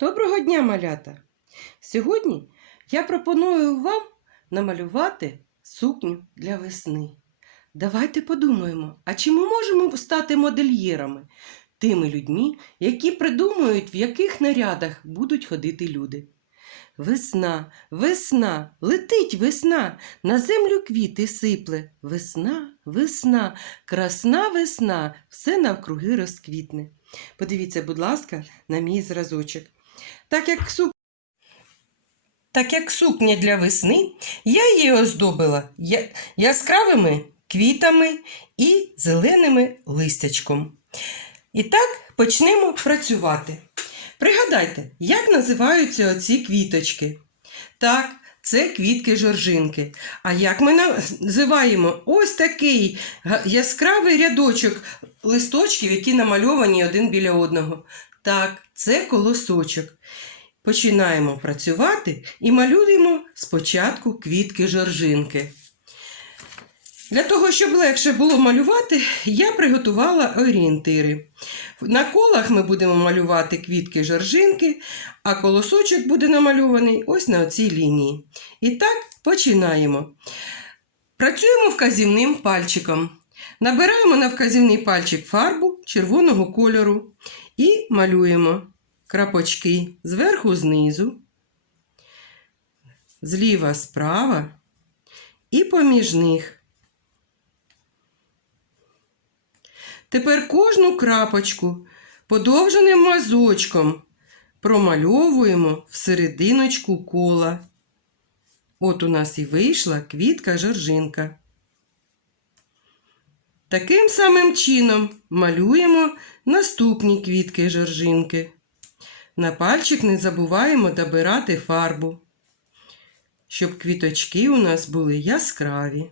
Доброго дня, малята! Сьогодні я пропоную вам намалювати сукню для весни. Давайте подумаємо, а чи ми можемо стати модельєрами, тими людьми, які придумують, в яких нарядах будуть ходити люди. Весна, весна, летить весна, на землю квіти сипле. Весна, весна, красна весна, все навкруги розквітне. Подивіться, будь ласка, на мій зразочок. Так як, сук... так як сукня для весни, я її оздобила яскравими квітами і зеленими листячком. І так почнемо працювати. Пригадайте, як називаються оці квіточки? Так, це квітки жоржинки. А як ми називаємо ось такий яскравий рядочок листочків, які намальовані один біля одного? Так, це колосочок. Починаємо працювати і малюємо спочатку квітки жоржинки. Для того, щоб легше було малювати, я приготувала орієнтири. На колах ми будемо малювати квітки жоржинки, а колосочок буде намальований ось на оцій лінії. І так починаємо. Працюємо вказівним пальчиком. Набираємо на вказівний пальчик фарбу червоного кольору і малюємо крапочки зверху знизу, зліва справа і поміж них. Тепер кожну крапочку подовженим мазочком промальовуємо в серединочку кола. От у нас і вийшла квітка жоржинка. Таким самим чином малюємо наступні квітки жоржинки. На пальчик не забуваємо добирати фарбу, щоб квіточки у нас були яскраві.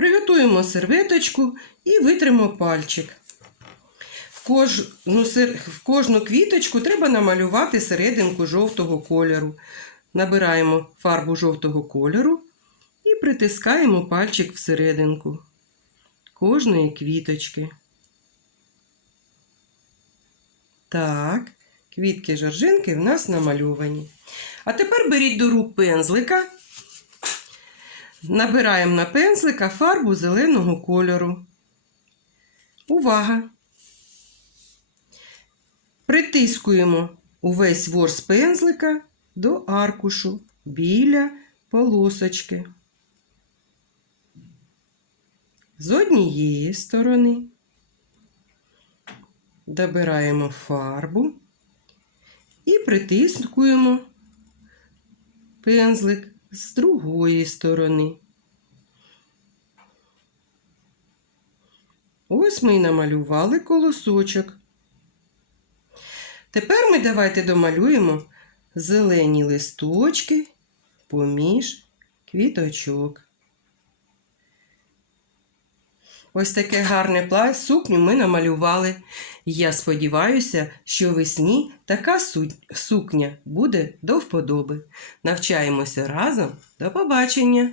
Приготуємо серветочку і витримо пальчик. В кожну, в кожну квіточку треба намалювати серединку жовтого кольору. Набираємо фарбу жовтого кольору і притискаємо пальчик всерединку кожної квіточки. Так, квітки жоржинки в нас намальовані. А тепер беріть до рук пензлика. Набираємо на пензлика фарбу зеленого кольору. Увага! Притискуємо увесь ворс пензлика до аркушу біля полосочки. З однієї сторони добираємо фарбу і притискуємо пензлик з другої сторони. Ось ми й намалювали колосочок. Тепер ми давайте домалюємо зелені листочки поміж квіточок. Ось таке гарне плай сукню ми намалювали. Я сподіваюся, що весні така сукня буде до вподоби. Навчаємося разом. До побачення!